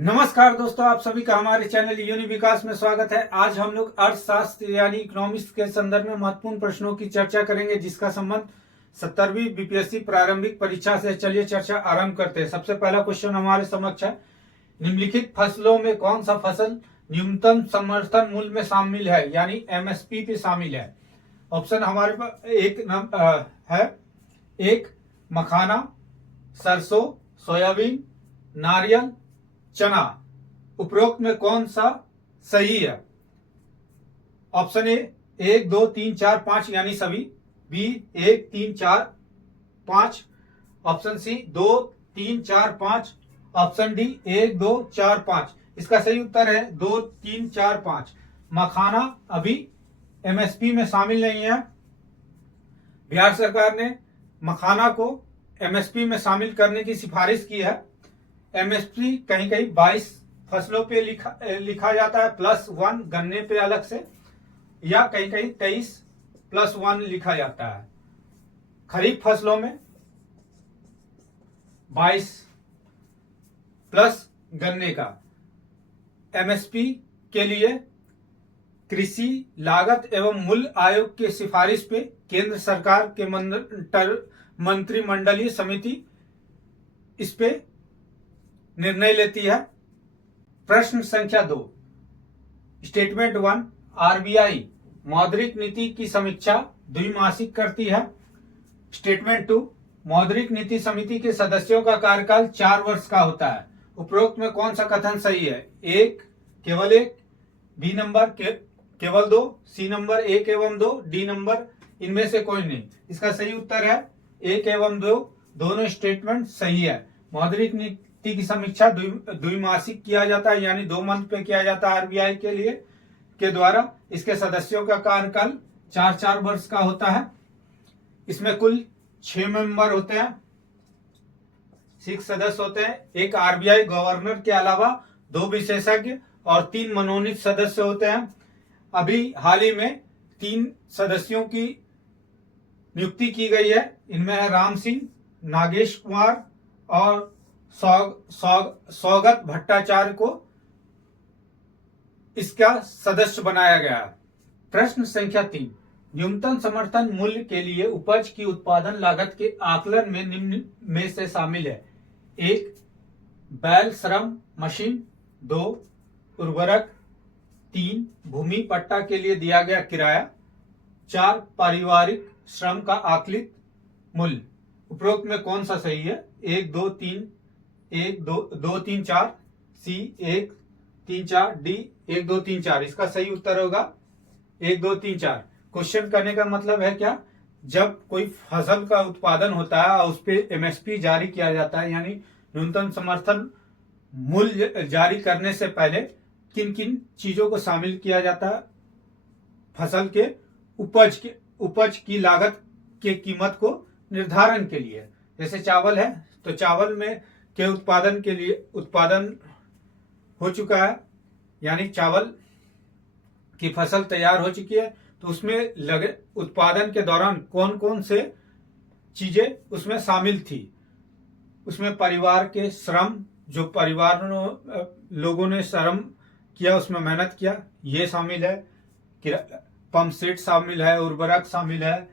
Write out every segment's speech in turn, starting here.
नमस्कार दोस्तों, आप सभी का हमारे चैनल यूनि विकास में स्वागत है। आज हम लोग अर्थशास्त्र यानी इकोनॉमिक्स के संदर्भ में महत्वपूर्ण प्रश्नों की चर्चा करेंगे, जिसका संबंध 70वीं बीपीएससी प्रारंभिक परीक्षा से। चलिए चर्चा आरंभ करते हैं। सबसे पहला क्वेश्चन हमारे समक्ष है, निम्नलिखित फसलों में कौन सा फसल न्यूनतम समर्थन मूल्य में शामिल है, यानी एमएसपी पे शामिल है। ऑप्शन हमारे पास है एक मखाना, सरसों, सोयाबीन, नारियल, चना। उपरोक्त में कौन सा सही है? ऑप्शन ए 1, 2, 3, 4, 5 यानी सभी, B 1, 3, 4, 5, option C 2, 3, 4, 5, option D 1, 2, 4, 5। इसका सही उत्तर है 2, 3, 4, 5। मखाना अभी एमएसपी में शामिल नहीं है। बिहार सरकार ने मखाना को एमएसपी में शामिल करने की सिफारिश की है। एमएसपी कहीं कहीं 22 फसलों पे लिखा जाता है +1 गन्ने पे अलग से, या कहीं कहीं 23+1 लिखा जाता है। खरीफ फसलों में 22 प्लस गन्ने का। एमएसपी के लिए कृषि लागत एवं मूल्य आयोग के सिफारिश पे केंद्र सरकार के मंत्रिमंडलीय समिति इस पे निर्णय लेती है। प्रश्न संख्या 2, स्टेटमेंट 1, आरबीआई मौद्रिक नीति की समीक्षा द्विमासिक करती है। स्टेटमेंट 2, मौद्रिक नीति समिति के सदस्यों का कार्यकाल 4 वर्ष का होता है। उपरोक्त में कौन सा कथन सही है? 1 केवल 1, बी नंबर केवल 2, सी नंबर 1 एवं 2, डी नंबर इनमें से कोई नहीं। इसका सही उत्तर है 1 एवं 2, दोनों स्टेटमेंट सही है। मौद्रिक नीति की समीक्षा द्विमासिक किया जाता है, यानी 2 मंथ पे किया जाता है आरबीआई के द्वारा। इसके सदस्यों का कार्यकाल 4 वर्ष का होता है। इसमें कुल 6 मेंबर होते हैं, 6 सदस्य होते हैं। एक आरबीआई गवर्नर के अलावा 2 विशेषज्ञ और 3 मनोनीत सदस्य होते हैं। अभी हाल ही में 3 सदस्यों की नियुक्ति की गई है। इनमें है राम सिंह, नागेश कुमार और सौगत भट्टाचार्य को इसका सदस्य बनाया गया। प्रश्न संख्या 3, न्यूनतम समर्थन मूल्य के लिए उपज की उत्पादन लागत के आकलन में निम्न में से शामिल है। 1 बैल श्रम मशीन, 2 उर्वरक, 3 भूमि पट्टा के लिए दिया गया किराया, 4 पारिवारिक श्रम का आकलित मूल्य। उपरोक्त में कौन सा सही है? 1, 2, 3, 2, 3, 4, सी 1, 3, 4, डी 1, 2, 3, 4। इसका सही उत्तर होगा 1, 2, 3, 4। क्वेश्चन करने का मतलब है क्या? जब कोई फसल का उत्पादन होता है और उस पर एमएसपी जारी किया जाता है, यानी न्यूनतम समर्थन मूल्य जारी करने से पहले किन किन चीजों को शामिल किया जाता है फसल के उपज की लागत के कीमत को निर्धारण के लिए। जैसे चावल है तो चावल में के उत्पादन के लिए उत्पादन हो चुका है, यानी चावल की फसल तैयार हो चुकी है, तो उसमें लगे उत्पादन के दौरान कौन कौन से चीजें उसमें शामिल थी। उसमें परिवार के श्रम, जो परिवार लोगों ने श्रम किया, उसमें मेहनत किया, ये शामिल है। पंप सेट शामिल है, उर्वरक शामिल है,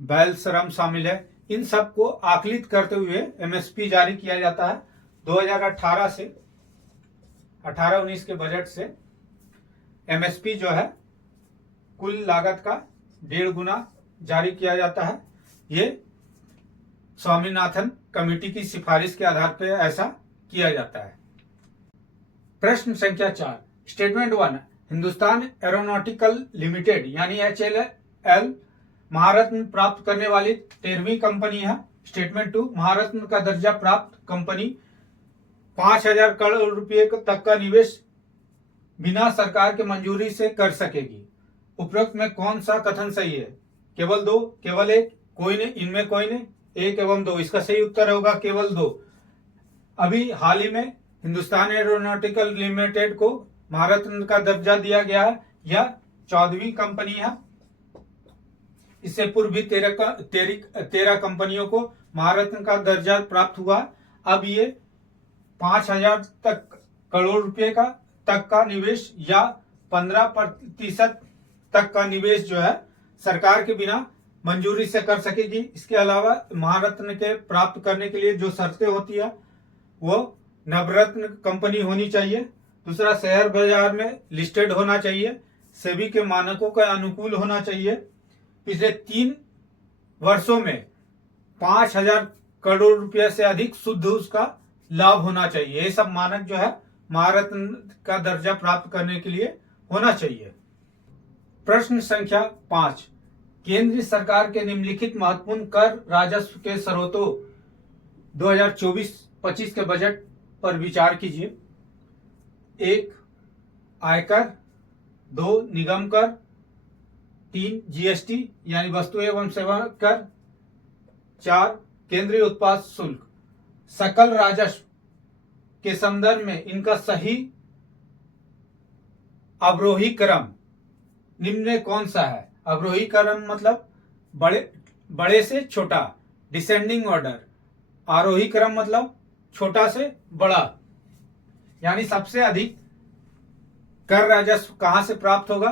बैल श्रम शामिल है। इन सब को आकलित करते हुए एमएसपी जारी किया जाता है। 2018 से 18-19 के बजट से एमएसपी जो है कुल लागत का 1.5 गुना जारी किया जाता है। ये स्वामीनाथन कमेटी की सिफारिश के आधार पर ऐसा किया जाता है। प्रश्न संख्या 4, स्टेटमेंट 1, हिंदुस्तान एरोनॉटिकल लिमिटेड यानी HAL महारत्न प्राप्त करने वाली 13वीं कंपनी है। स्टेटमेंट 2, महारत्न का दर्जा प्राप्त कंपनी 5,000 करोड़ रुपए तक का निवेश बिना सरकार के मंजूरी से कर सकेगी। उपरोक्त में कौन सा कथन सही है? केवल 2, केवल 1, कोई नहीं, इनमें कोई नहीं, 1 एवं 2। इसका सही उत्तर होगा केवल 2। अभी हाल ही में हिंदुस्तान एरोनॉटिकल लिमिटेड को महारत्न का दर्जा दिया गया है। यह 14वीं कंपनी है। इससे पूर्व भी 13 कंपनियों को महारत्न का दर्जा प्राप्त हुआ। अब ये 5,000 तक करोड़ रुपए का तक का निवेश या 15% तक का निवेश जो है सरकार के बिना मंजूरी से कर सकेगी। इसके अलावा महारत्न के प्राप्त करने के लिए जो शर्तें होती है वो नवरत्न कंपनी होनी चाहिए। दूसरा, शेयर बाजार में लिस्टेड होना चाहिए, सेबी के मानकों के अनुकूल होना चाहिए, पिछले 3 वर्षों में 5,000 करोड़ रुपए से अधिक शुद्ध उसका लाभ होना चाहिए। ये सब मानक जो है महारत्न का दर्जा प्राप्त करने के लिए होना चाहिए। प्रश्न संख्या 5, केंद्र सरकार के निम्नलिखित महत्वपूर्ण कर राजस्व के स्रोतों 2024-25 के बजट पर विचार कीजिए। 1, आयकर, 2, निगम कर, 3, जीएसटी यानी वस्तु एवं सेवा कर, 4, केंद्रीय उत्पाद शुल्क। सकल राजस्व के संदर्भ में इनका सही अवरोही क्रम निम्न में कौन सा है? अवरोही क्रम मतलब बड़े से छोटा, डिसेंडिंग ऑर्डर। आरोही क्रम मतलब छोटा से बड़ा। यानी सबसे अधिक कर राजस्व कहां से प्राप्त होगा?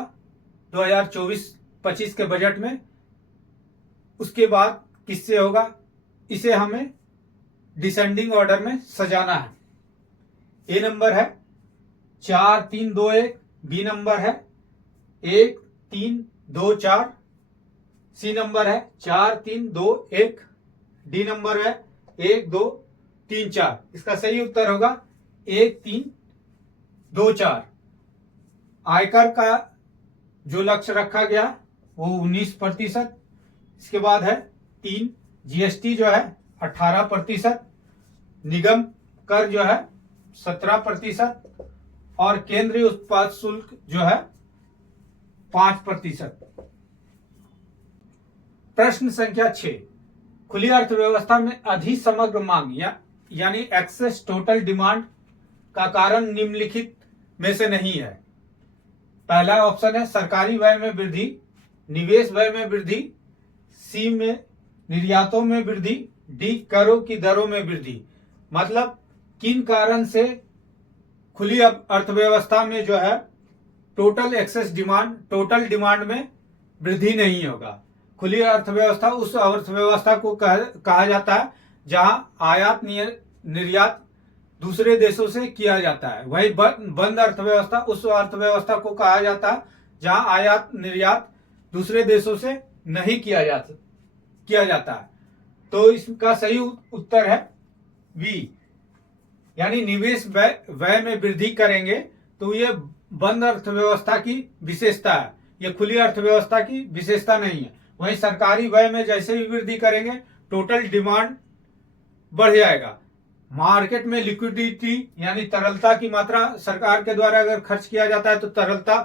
2024-25 के बजट में। उसके बाद किससे होगा? इसे हमें डिसेंडिंग ऑर्डर में सजाना है। ए नंबर है 4, 3, 2, 1। बी नंबर है 1, 3, 2, 4। सी नंबर है 4, 3, 2, 1। डी नंबर है 1, 2, 3, 4। इसका सही उत्तर होगा 1, 3, 2, 4। आयकर का जो लक्ष्य रखा गया वो 19%। इसके बाद है 3, जीएसटी जो है 18%, निगम कर जो है 17% और केंद्रीय उत्पाद शुल्क जो है 5%। प्रश्न संख्या 6, खुली अर्थव्यवस्था में अधिसमग्र मांग यानी एक्सेस टोटल डिमांड का कारण निम्नलिखित में से नहीं है। पहला ऑप्शन है सरकारी व्यय में वृद्धि, निवेश व्यय में वृद्धि, सी में निर्यातों में वृद्धि, डी करों की दरों में वृद्धि। मतलब किन कारण से खुली अर्थव्यवस्था में जो है टोटल डिमांड में वृद्धि नहीं होगा। खुली अर्थव्यवस्था उस अर्थव्यवस्था को कहा जाता है जहां आयात निर्यात दूसरे देशों से किया जाता है। वही बंद अर्थव्यवस्था उस अर्थव्यवस्था को कहा जाता है जहां आयात निर्यात दूसरे देशों से नहीं किया जाता है। तो इसका सही उत्तर है बी, यानी निवेश व्यय में वृद्धि करेंगे तो ये बंद अर्थव्यवस्था की विशेषता है, ये खुली अर्थव्यवस्था की विशेषता नहीं है। वहीं सरकारी व्यय में जैसे ही वृद्धि करेंगे टोटल डिमांड बढ़ जाएगा। मार्केट में लिक्विडिटी यानी तरलता की मात्रा सरकार के द्वारा अगर खर्च किया जाता है तो तरलता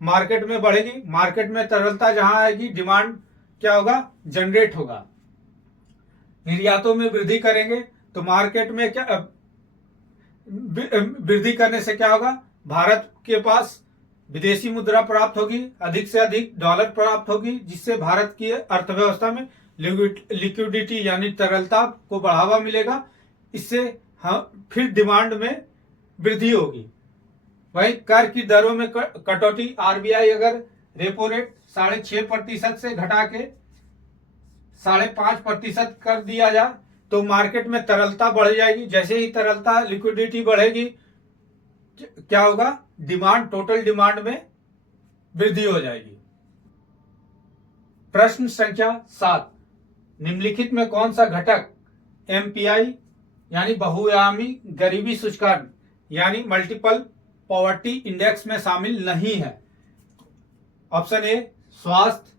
मार्केट में बढ़ेगी। मार्केट में तरलता जहां आएगी डिमांड क्या होगा? जनरेट होगा। निर्यातों में वृद्धि करेंगे तो मार्केट में क्या वृद्धि करने से क्या होगा? भारत के पास विदेशी मुद्रा प्राप्त होगी, अधिक से अधिक डॉलर प्राप्त होगी, जिससे भारत की अर्थव्यवस्था में लिक्विडिटी यानी तरलता को बढ़ावा मिलेगा। इससे फिर डिमांड में वृद्धि होगी। वहीं कर की दरों में कटौती, आरबीआई अगर रेपो रेट 6.5% से घटा के 5.5% कर दिया जाए तो मार्केट में तरलता बढ़ जाएगी। जैसे ही तरलता लिक्विडिटी बढ़ेगी क्या होगा? टोटल डिमांड में वृद्धि हो जाएगी। प्रश्न संख्या 7, निम्नलिखित में कौन सा घटक एमपीआई यानी बहुआयामी गरीबी सूचकांक यानी मल्टीपल पॉवर्टी इंडेक्स में शामिल नहीं है? ऑप्शन ए स्वास्थ्य,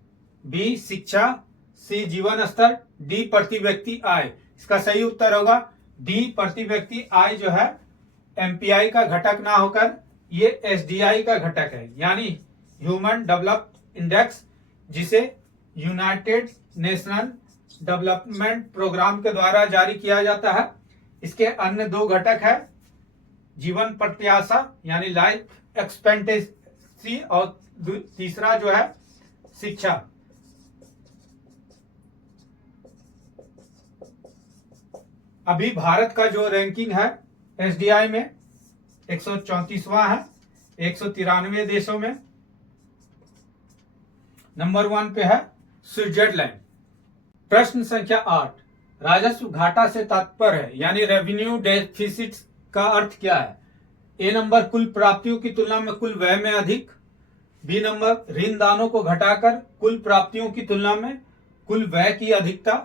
बी शिक्षा, सी जीवन स्तर, डी प्रति व्यक्ति आय। इसका सही उत्तर होगा डी प्रति व्यक्ति आय जो है एमपीआई का घटक ना होकर ये एसडीआई का घटक है, यानी ह्यूमन डेवलपमेंट इंडेक्स, जिसे यूनाइटेड नेशनल डेवलपमेंट प्रोग्राम के द्वारा जारी किया जाता है। इसके अन्य 2 घटक है जीवन प्रत्याशा यानी लाइफ एक्सपेक्टेंसी और तीसरा जो है शिक्षा। अभी भारत का जो रैंकिंग है एसडीआई में 134वां है 193 देशों में। नंबर 1 पे है स्विट्जरलैंड। प्रश्न संख्या 8, राजस्व घाटा से तात्पर्य है यानी रेवेन्यू डेफिसिट का अर्थ क्या है? ए नंबर, कुल प्राप्तियों की तुलना में कुल व्यय में अधिक। बी नंबर, ऋण दानों को घटाकर कुल प्राप्तियों की तुलना में कुल व्यय की अधिकता।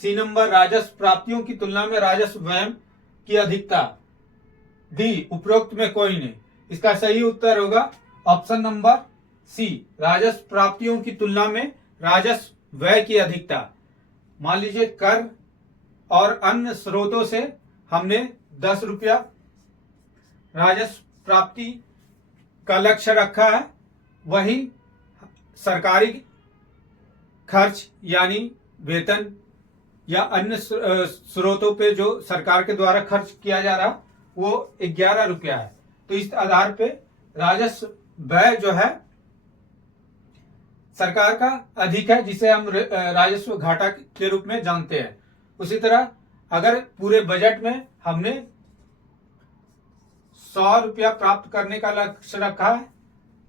सी नंबर, राजस्व प्राप्तियों की तुलना में राजस्व व्यय की अधिकता। डी, उपरोक्त में कोई नहीं। इसका सही उत्तर होगा ऑप्शन नंबर सी, राजस्व प्राप्तियों की तुलना में राजस्व व्यय की अधिकता। मान लीजिए कर और अन्य स्रोतों से हमने 10 रुपया राजस्व प्राप्ति का लक्ष्य रखा है, वही सरकारी खर्च यानी वेतन या अन्य स्रोतों पे जो सरकार के द्वारा खर्च किया जा रहा वो 11 रुपया है। तो इस आधार पे राजस्व व्यय जो है सरकार का अधिक है, जिसे हम राजस्व घाटा के रूप में जानते हैं। उसी तरह अगर पूरे बजट में हमने 100 रुपया प्राप्त करने का लक्ष्य रखा है,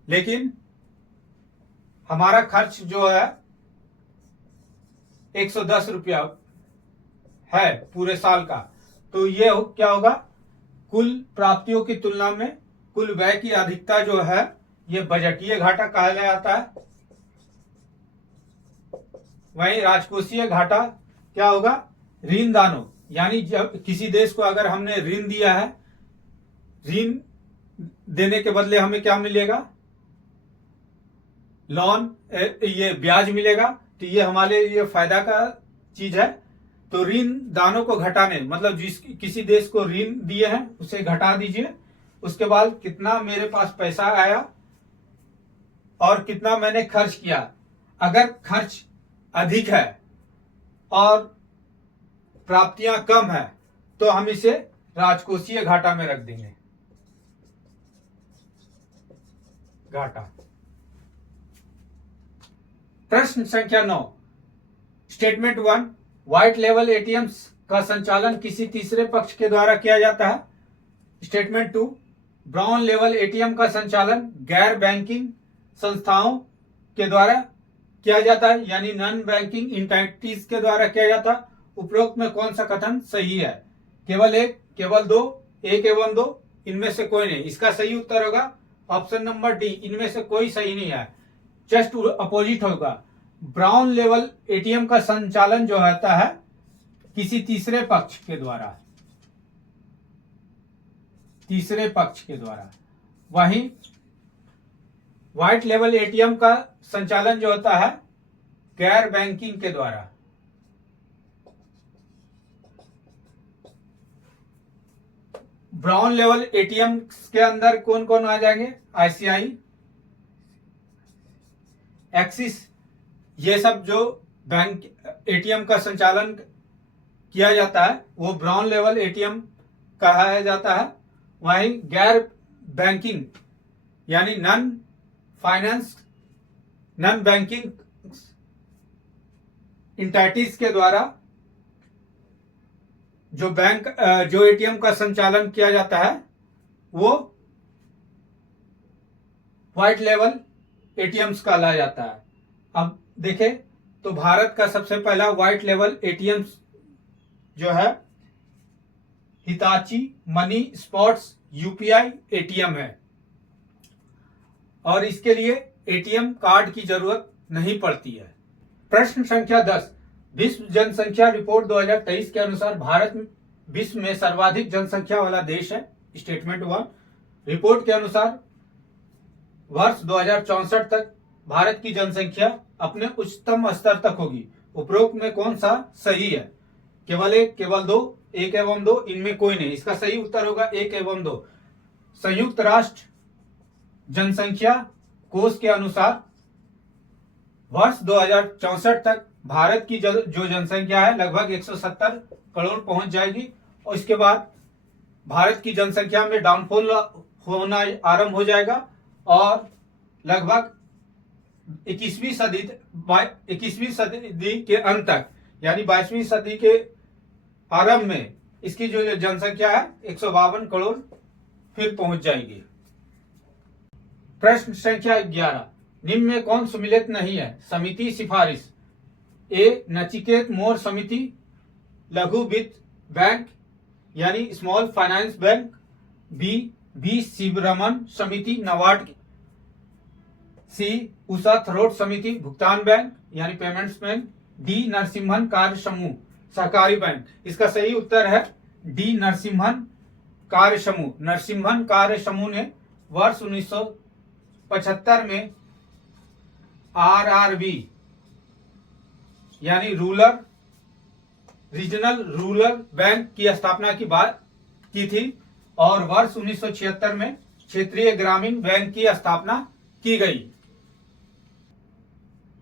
लेकिन हमारा खर्च जो है 110 रुपया है पूरे साल का, तो ये क्या होगा? कुल प्राप्तियों की तुलना में कुल व्यय की अधिकता जो है ये बजटीय घाटा कहा जाता है। वहीं राजकोषीय घाटा क्या होगा? ऋण दानों, यानी जब किसी देश को अगर हमने ऋण दिया है, ऋण देने के बदले हमें क्या मिलेगा? लोन, ये ब्याज मिलेगा, तो ये हमारे लिए फायदा का चीज है। तो ऋण दानों को घटाने मतलब किसी देश को ऋण दिए हैं उसे घटा दीजिए, उसके बाद कितना मेरे पास पैसा आया और कितना मैंने खर्च किया। अगर खर्च अधिक है और प्राप्तियां कम है तो हम इसे राजकोषीय घाटा में रख देंगे। घाटा। प्रश्न संख्या 9, स्टेटमेंट 1, व्हाइट लेवल एटीएम्स का संचालन किसी तीसरे पक्ष के द्वारा किया जाता है। स्टेटमेंट 2, ब्राउन लेवल एटीएम का संचालन गैर बैंकिंग संस्थाओं के द्वारा किया जाता है, यानी नॉन बैंकिंग इंटिटीज के द्वारा किया जाता है। उपरोक्त में कौन सा कथन सही है? केवल एक, केवल दो, एक एवं दो, इनमें से कोई नहीं। इसका सही उत्तर होगा ऑप्शन नंबर डी, इनमें से कोई सही नहीं है, जस्ट अपोजिट होगा। ब्राउन लेवल एटीएम का संचालन जो होता है किसी तीसरे पक्ष के द्वारा, तीसरे पक्ष के द्वारा। वहीं व्हाइट लेवल एटीएम का संचालन जो होता है गैर बैंकिंग के द्वारा। ब्राउन लेवल एटीएम के अंदर कौन कौन आ जाएंगे? आईसीआई, एक्सिस, ये सब जो बैंक एटीएम का संचालन किया जाता है वो ब्राउन लेवल एटीएम कहा जाता है। वहीं गैर बैंकिंग यानी non finance, non banking entities के द्वारा जो एटीएम का संचालन किया जाता है वो व्हाइट लेवल एटीएम्स कहलाया जाता है। अब देखें तो भारत का सबसे पहला व्हाइट लेवल एटीएम जो है Hitachi money spots UPI ATM है, और इसके लिए एटीएम कार्ड की जरूरत नहीं पड़ती है। प्रश्न संख्या 10, विश्व जनसंख्या रिपोर्ट 2023 के अनुसार भारत विश्व में सर्वाधिक जनसंख्या वाला देश है। स्टेटमेंट 1, रिपोर्ट के अनुसार वर्ष 2064 तक भारत की जनसंख्या अपने उच्चतम स्तर तक होगी। उपरोक्त में कौन सा सही है? केवल एक, केवल दो, एक एवं दो, इनमें कोई नहीं। इसका सही उत्तर होगा एक एवं दो। संयुक्त राष्ट्र जनसंख्या कोष के अनुसार वर्ष 2064 तक भारत की जो जनसंख्या है लगभग 170 करोड़ पहुंच जाएगी, और इसके बाद भारत की जनसंख्या में डाउनफॉल होना आरंभ हो जाएगा, और लगभग 21वीं सदी के अंत तक यानी 22वीं सदी के आरंभ में इसकी जो जनसंख्या है 152 करोड़ फिर पहुंच जाएगी। प्रश्न संख्या 11, निम्न में कौन सम्मिलित नहीं है? समिति सिफारिश। ए नचिकेत मोर समिति, लघु वित्त बैंक यानी small finance bank. B Sivaraman समिति नाबार्ड। सी उषा थ्रोट समिति भुगतान बैंक यानी पेमेंट्स बैंक। डी नरसिम्हन कार्य समूह सहकारी बैंक। इसका सही उत्तर है डी नरसिम्हन कार्य समूह। नरसिम्हन कार्य समूह ने वर्ष 1975 में RRB यानी रीजनल रूरल बैंक की स्थापना की बात की थी और वर्ष 1976 में क्षेत्रीय ग्रामीण बैंक की स्थापना की गई।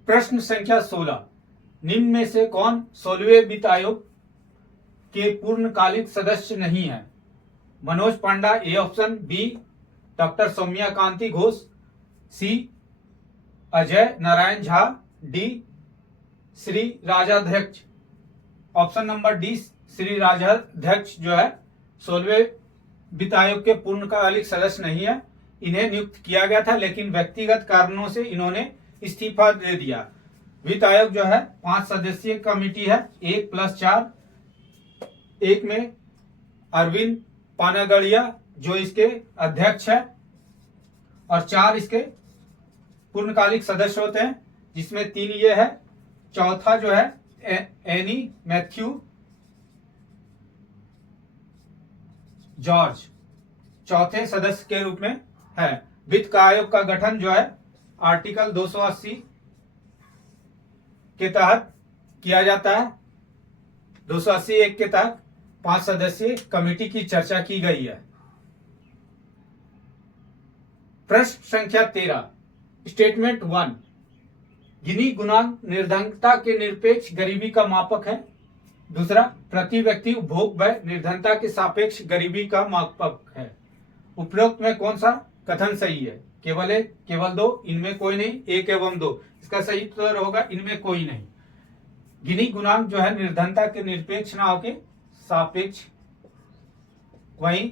प्रश्न संख्या 16, निम्न में से कौन 16वें वित्त आयोग के पूर्णकालिक सदस्य नहीं है? Manoj Panda A option. B doctor Soumya Kanti Ghosh. C Ajay Narayan Jha. D Shri Rajadhyaksha. Option number D Shri Rajadhyaksha जो है 16वें वित्त आयोग के पूर्णकालिक सदस्य नहीं है। इन्हें नियुक्त किया गया था लेकिन व्यक्तिगत कारणों से इन्होंने इस्तीफा दे दिया। वित्त आयोग जो है 5 सदस्यीय कमेटी है, 1+4। एक में अरविंद पानागड़िया जो इसके अध्यक्ष है और 4 इसके पूर्णकालिक सदस्य होते हैं, जिसमें 3 ये है। चौथा जो है एनी मैथ्यू जॉर्ज चौथे सदस्य के रूप में है। वित्त आयोग का गठन जो है आर्टिकल 280 के तहत किया जाता है। 280(1) के तहत 5 सदस्यीय कमेटी की चर्चा की गई है। प्रश्न संख्या 13, स्टेटमेंट 1, गिनी गुणांक निर्धनता के निरपेक्ष गरीबी का मापक है। दूसरा, प्रति व्यक्ति उपभोग व्यय निर्धनता के सापेक्ष गरीबी का मापक है। उपरोक्त में कौन सा कथन सही है? केवल 1, केवल 2, इनमें कोई नहीं, 1 एवं 2। इसका सही उत्तर होगा इनमें कोई नहीं। गिनी गुणांक जो है निर्धनता के निरपेक्ष ना होके सापेक्ष, वहीं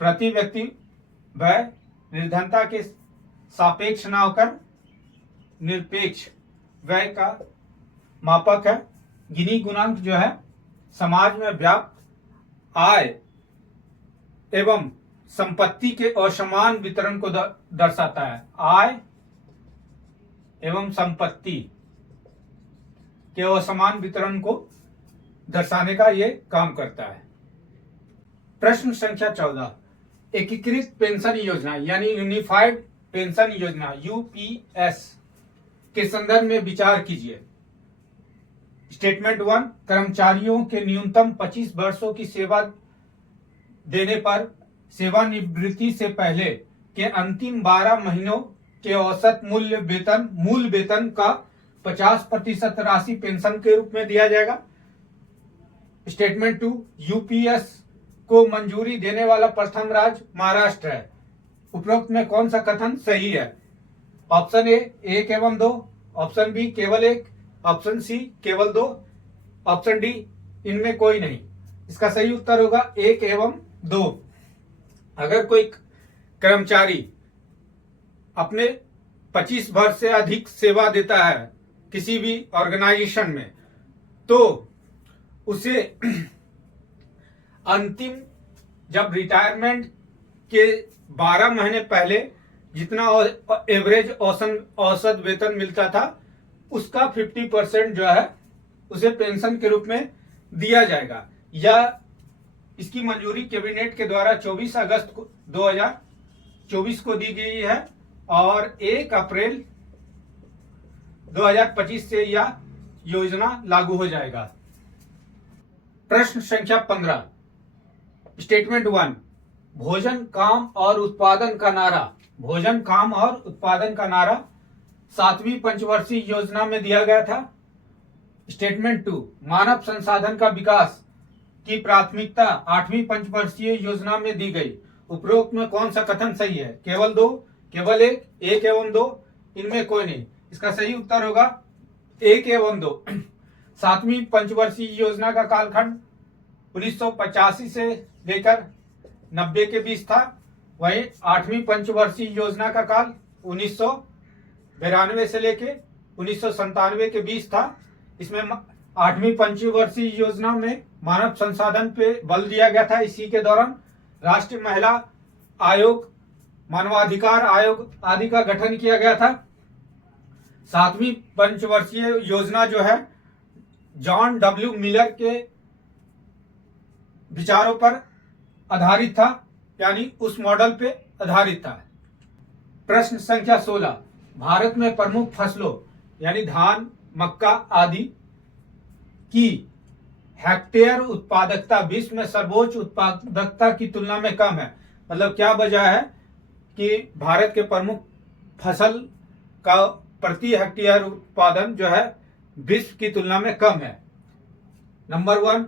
प्रति व्यक्ति व्यय निर्धनता के सापेक्ष ना होकर निरपेक्ष व्यय का मापक है। गिनी गुणांक जो है समाज में व्याप्त आय एवं संपत्ति के असमान वितरण को दर्शाता है। आय एवं संपत्ति के असमान वितरण को दर्शाने का ये काम करता है। प्रश्न संख्या 14, एकीकृत पेंशन योजना यानी यूनिफाइड पेंशन योजना UPS के संदर्भ में विचार कीजिए। स्टेटमेंट 1, कर्मचारियों के न्यूनतम 25 वर्षों की सेवा देने पर सेवानिवृत्ति से पहले के अंतिम 12 महीनों के औसत मूल वेतन का 50% राशि पेंशन के रूप में दिया जाएगा। स्टेटमेंट 2, UPS को मंजूरी देने वाला प्रथम राज्य महाराष्ट्र है। उपरोक्त में कौन सा कथन सही है? ऑप्शन ए 1 एवं 2, ऑप्शन बी केवल 1, ऑप्शन सी केवल 2, ऑप्शन डी इनमें कोई नहीं। इसका सही उत्तर होगा 1 एवं 2। अगर कोई कर्मचारी अपने 25 वर्ष से अधिक सेवा देता है किसी भी ऑर्गेनाइजेशन में, तो उसे अंतिम जब रिटायरमेंट के 12 महीने पहले जितना एवरेज औसत वेतन मिलता था उसका 50% जो है उसे पेंशन के रूप में दिया जाएगा। या इसकी मंजूरी कैबिनेट के द्वारा 24 अगस्त 2024 को दी गई है और 1 अप्रैल 2025 से यह योजना लागू हो जाएगा। प्रश्न संख्या 15, स्टेटमेंट 1, भोजन काम और उत्पादन का नारा। भोजन काम और उत्पादन का नारा 7वीं पंचवर्षीय योजना में दिया गया था। स्टेटमेंट 2, मानव संसाधन का विकास की प्राथमिकता 8वीं पंचवर्षीय योजना में दी गई। उपरोक्त में कौन सा कथन सही है? केवल 2, केवल 1 एवं 2, इनमें कोई नहीं। इसका सही उत्तर होगा 1 एवं 2। 7वीं पंचवर्षीय योजना का कालखंड 1985 से लेकर 90 के बीच था वहीं 8वीं पंचवर्षीय योजना का काल 1992 से लेके 1997 के बीच था। इसमें 8वीं पंचवर्षीय योजना में मानव संसाधन पे बल दिया गया था। इसी के दौरान राष्ट्रीय महिला आयोग, मानवाधिकार आयोग आदि का गठन किया गया था। 7वीं पंचवर्षीय योजना जो है जॉन डब्ल्यू मिलर के विचारों पर आधारित था, यानी उस मॉडल पे आधारित था। प्रश्न संख्या 16, भारत में प्रमुख फसलों यानी धान, मक्का आदि की हेक्टेयर उत्पादकता विश्व में सर्वोच्च उत्पादकता की तुलना में कम है। मतलब क्या वजह है कि भारत के प्रमुख फसल का प्रति हेक्टेयर उत्पादन जो है विश्व की तुलना में कम है। नंबर 1,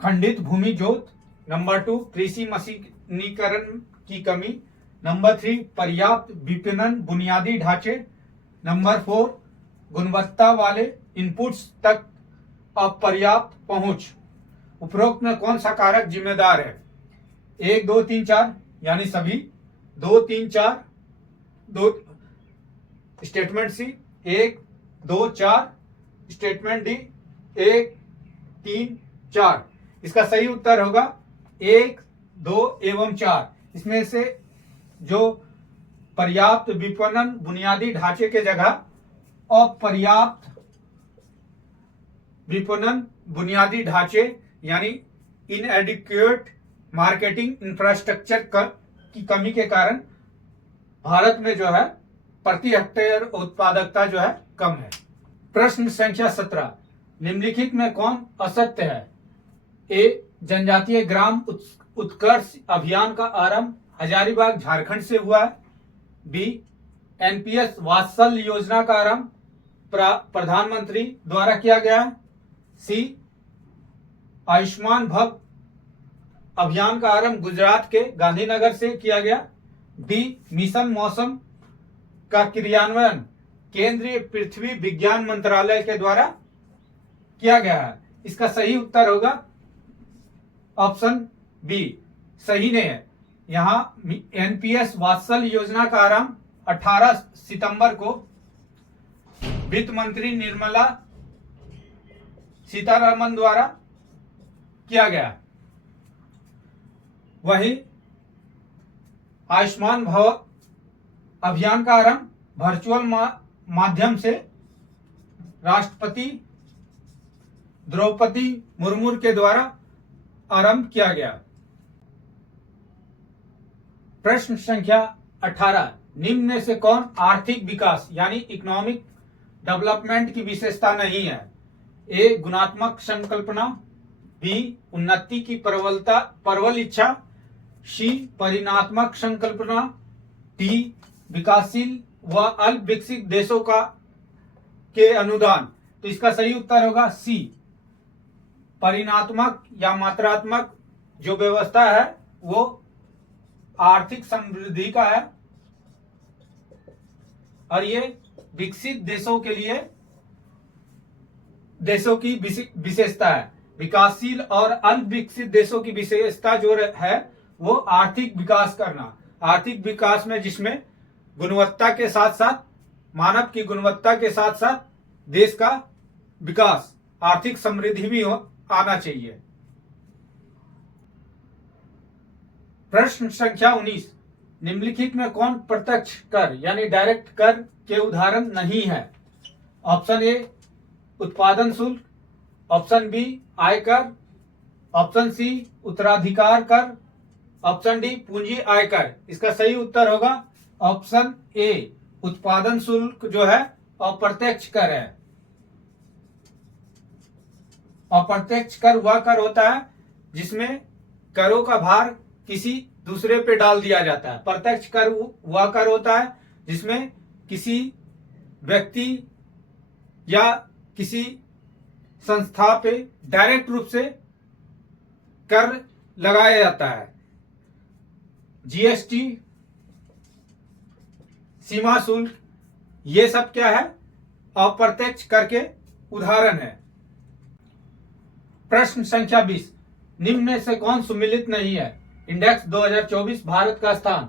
खंडित भूमि जोत। नंबर 2, कृषि मशीनीकरण की कमी। नंबर 3, पर्याप्त विपणन बुनियादी ढांचे। नंबर 4, गुणवत्ता वाले इनपुट्स तक अपर्याप्त पहुंच। उपरोक्त में कौन सा कारक जिम्मेदार है? 1, 2, 3, 4 यानी सभी। 2, 3, 4 दो स्टेटमेंट सी। 1, 2, 4 statement D. 1, 3, 4। इसका सही उत्तर होगा 1, 2 एवं 4। इसमें से जो पर्याप्त विपणन बुनियादी ढांचे के जगह अपर्याप्त विपणन बुनियादी ढांचे यानी इनएडिक्वेट मार्केटिंग इंफ्रास्ट्रक्चर की कमी के कारण भारत में जो है प्रति हेक्टेयर उत्पादकता जो है कम है। प्रश्न संख्या 17, निम्नलिखित में कौन असत्य है? ए, जनजातीय ग्राम उत्कर्ष अभियान का आरंभ हजारीबाग झारखंड से हुआ है। बी, एनपीएस वात्सल्य योजना का आरंभ प्रधानमंत्री द्वारा किया गया है। सी, आयुष्मान भव अभियान का आरंभ गुजरात के गांधीनगर से किया गया। डी, मिशन मौसम का क्रियान्वयन केंद्रीय पृथ्वी विज्ञान मंत्रालय के द्वारा किया गया है। इसका सही उत्तर होगा ऑप्शन बी। सही नहीं है। यहां एनपीएस वात्सल्य योजना का आरंभ 18 सितंबर को वित्त मंत्री निर्मला सीतारमन द्वारा किया गया। वहीं आयुष्मान भव अभियान का आरंभ वर्चुअल माध्यम से राष्ट्रपति द्रौपदी मुर्मू के द्वारा आरंभ किया गया। प्रश्न संख्या 18, निम्न में से कौन आर्थिक विकास यानी इकोनॉमिक डेवलपमेंट की विशेषता नहीं है? ए, गुणात्मक संकल्पना। बी, उन्नति की प्रबल इच्छा। सी, परिणात्मक संकल्पना। डी, विकासशील व अल्प विकसित देशों के अनुदान। तो इसका सही उत्तर होगा सी, परिणात्मक या मात्रात्मक जो व्यवस्था है वो आर्थिक समृद्धि का है और ये विकसित देशों के लिए देशों की विशेषता है। विकासशील और अल्प विकसित देशों की विशेषता जो है वो आर्थिक विकास करना। आर्थिक विकास में जिसमें गुणवत्ता के साथ साथ मानव की गुणवत्ता के साथ साथ देश का विकास, आर्थिक समृद्धि भी आना चाहिए। प्रश्न संख्या 19, निम्नलिखित में कौन प्रत्यक्ष कर यानी डायरेक्ट कर के उदाहरण नहीं है? ऑप्शन ए, उत्पादन शुल्क। ऑप्शन बी, आयकर। ऑप्शन सी, उत्तराधिकार कर। ऑप्शन डी, पूंजी आयकर। इसका सही उत्तर होगा ऑप्शन ए, उत्पादन शुल्क जो है अप्रत्यक्ष कर है। अप्रत्यक्ष कर वह कर होता है जिसमें करों का भार किसी दूसरे पे डाल दिया जाता है। प्रत्यक्ष कर वह कर होता है जिसमें किसी व्यक्ति या किसी संस्था पे डायरेक्ट रूप से कर लगाया जाता है। जीएसटी, सीमा शुल्क, ये सब क्या है? अप्रत्यक्ष कर के उदाहरण है। प्रश्न संख्या 20, निम्न में से कौन सुमेलित नहीं है? इंडेक्स 2024 भारत का स्थान।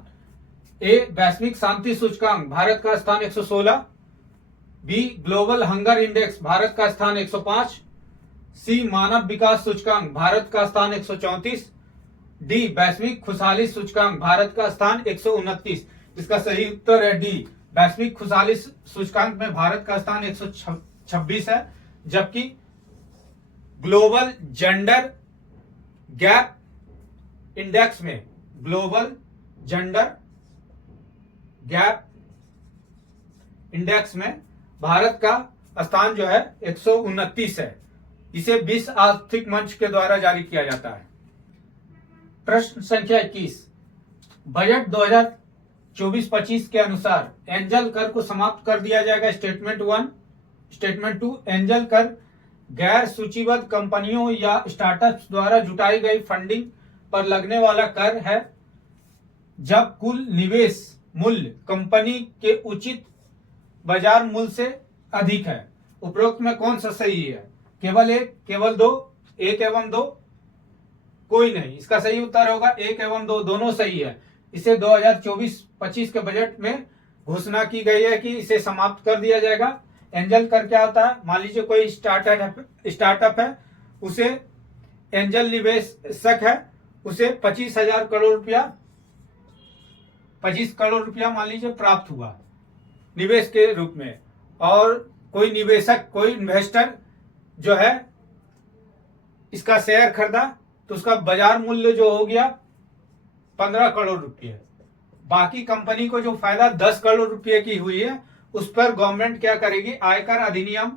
ए वैश्विक शांति सूचकांक भारत का स्थान 116। B global hunger index Bharat का स्थान 105। सी मानव विकास सूचकांक भारत का स्थान 134। डी वैश्विक खुशहाली सूचकांक भारत का स्थान 129। इसका सही उत्तर है डी, वैश्विक खुशहाली सूचकांक में भारत का स्थान 126 है, जबकि ग्लोबल जेंडर गैप इंडेक्स में, ग्लोबल जेंडर गैप इंडेक्स में भारत का स्थान जो है 129 है। इसे विश्व आर्थिक मंच के द्वारा जारी किया जाता है। प्रश्न संख्या 21, बजट 2024-25 के अनुसार एंजल कर को समाप्त कर दिया जाएगा। स्टेटमेंट 1। स्टेटमेंट 2, एंजल कर गैर सूचीबद्ध कंपनियों या स्टार्टअप्स द्वारा जुटाई गई फंडिंग पर लगने वाला कर है जब कुल निवेश मूल्य कंपनी के उचित बाजार मूल्य से अधिक है। उपरोक्त में कौन सा सही है? केवल एक, केवल दो, एक एवं दो, कोई नहीं। इसका सही उत्तर होगा एक एवं दो, दोनों सही है। इसे 2024-25 के बजट में घोषणा की गई है कि इसे समाप्त कर दिया जाएगा। एंजल कर क्या होता है? मान लीजिए कोई स्टार्टअप है, उसे एंजल निवेशक है, उसे 25,000 करोड़ रुपया 25 करोड़ रुपया मान लीजिए प्राप्त हुआ निवेश के रूप में, और कोई निवेशक, कोई इन्वेस्टर जो है इसका शेयर खरीदा तो उसका बाजार मूल्य जो हो गया 15 करोड़ रुपये। बाकी कंपनी को जो फायदा 10 करोड़ रुपये की हुई है उस पर गवर्नमेंट क्या करेगी? आयकर अधिनियम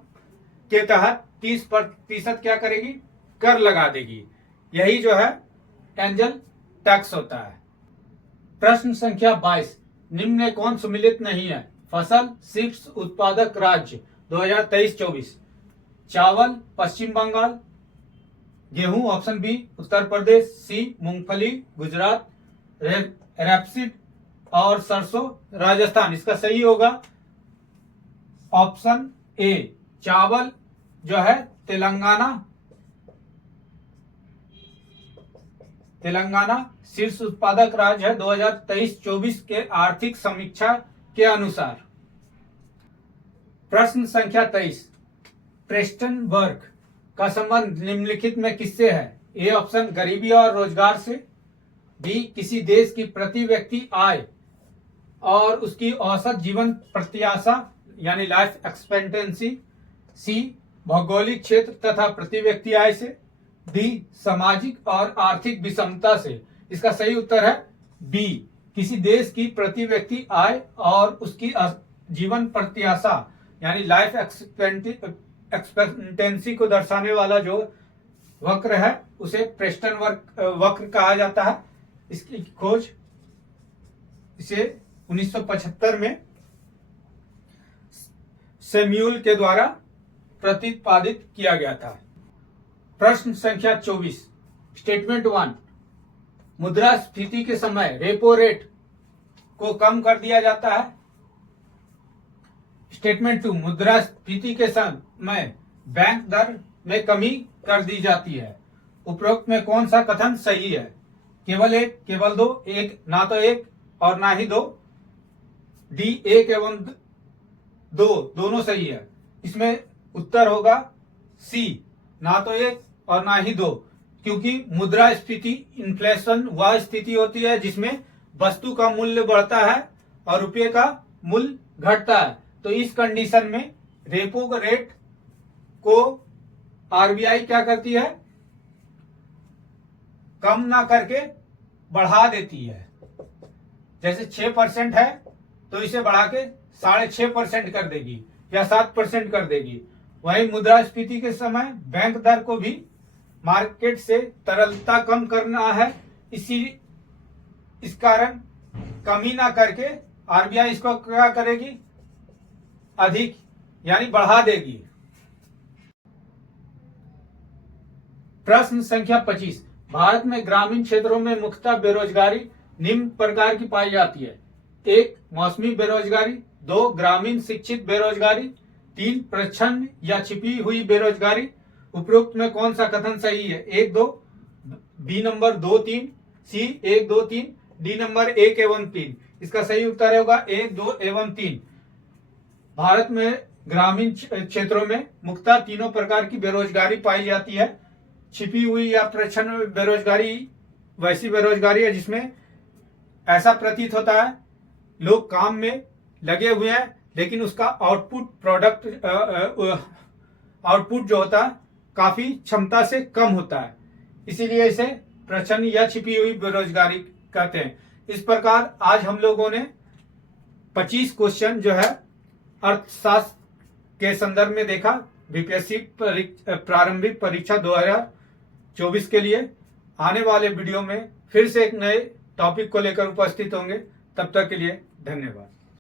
के तहत 30% क्या करेगी? कर लगा देगी। यही जो है एंजल टैक्स होता है। प्रश्न संख्या 22, निम्न में कौन सम्मिलित नहीं है? फसल शीर्ष उत्पादक राज्य 2023-24, चावल पश्चिम बंगाल, गेहूं ऑप्शन बी उत्तर प्रदेश, सी मूंगफली गुजरात, रेपसीड और सरसों राजस्थान। इसका सही होगा ऑप्शन ए, चावल जो है तेलंगाना शीर्ष उत्पादक राज्य है 2023-24 के आर्थिक समीक्षा के अनुसार। प्रश्न संख्या 23, प्रेस्टन वर्क का संबंध निम्नलिखित में किससे है? ए ऑप्शन गरीबी और रोजगार से, बी किसी देश की प्रति व्यक्ति आय और उसकी औसत जीवन प्रत्याशा यानी लाइफ एक्सपेक्टेंसी, सी भौगोलिक क्षेत्र तथा प्रति व्यक्ति आय से, डी सामाजिक और आर्थिक विषमता से। इसका सही उत्तर है बी, किसी देश की प्रति व्यक्ति आय और उसकी जीवन प्रत्याशा यानी लाइफ एक्सपेक्टेंसी को दर्शाने वाला जो वक्र है उसे प्रेस्टन वक्र कहा जाता है। इसकी खोज इसे 1975 में सैम्यूल के द्वारा प्रतिपादित किया गया था। प्रश्न संख्या 24, स्टेटमेंट 1, मुद्रास्फीति के समय रेपो रेट को कम कर दिया जाता है। स्टेटमेंट 2, मुद्रास्फीति के समय बैंक दर में कमी कर दी जाती है। उपरोक्त में कौन सा कथन सही है? केवल एक, केवल दो, एक ना तो एक और ना ही दो, डी एक एवं दो, दोनों सही है। इसमें उत्तर होगा सी, ना तो एक और ना ही दो, क्योंकि मुद्रास्फीति इन्फ्लेशन वह स्थिति होती है जिसमें वस्तु का मूल्य बढ़ता है और रुपये का मूल्य घटता है। तो इस कंडीशन में रेपो रेट को आरबीआई क्या करती है? कम ना करके बढ़ा देती है। जैसे 6% है तो इसे बढ़ा के 6.5% कर देगी या 7% कर देगी। वही मुद्रास्फीति के समय बैंक दर को भी मार्केट से तरलता कम करना है, इस कारण कमी ना करके आरबीआई इसको क्या करेगी? अधिक यानी बढ़ा देगी। प्रश्न संख्या 25, भारत में ग्रामीण क्षेत्रों में मुख्यतः बेरोजगारी निम्न प्रकार की पाई जाती है। 1, मौसमी बेरोजगारी, 2, ग्रामीण शिक्षित बेरोजगारी, 3, प्रच्छन्न या छिपी हुई बेरोजगारी। उपरोक्त में कौन सा कथन सही है? 1, 2, बी नंबर 2, 3, सी 1, 2, 3, डी नंबर 1 एवं 3। इसका सही उत्तर होगा 1, 2 एवं 3। भारत में ग्रामीण क्षेत्रों में मुख्यतः तीनों प्रकार की बेरोजगारी पाई जाती है। छिपी हुई या प्रच्छन्न बेरोजगारी वैसी बेरोजगारी है जिसमें ऐसा प्रतीत होता है लोग काम में लगे हुए हैं लेकिन उसका आउटपुट जो होता है काफी क्षमता से कम होता है, इसीलिए इसे प्रच्छन्न या छिपी हुई बेरोजगारी कहते हैं। इस प्रकार आज हम लोगों ने 25 क्वेश्चन जो है अर्थशास्त्र के संदर्भ में देखा बीपीएससी प्रारंभिक परीक्षा 2024 के लिए। आने वाले वीडियो में फिर से एक नए टॉपिक को लेकर उपस्थित होंगे। तब तक के लिए धन्यवाद।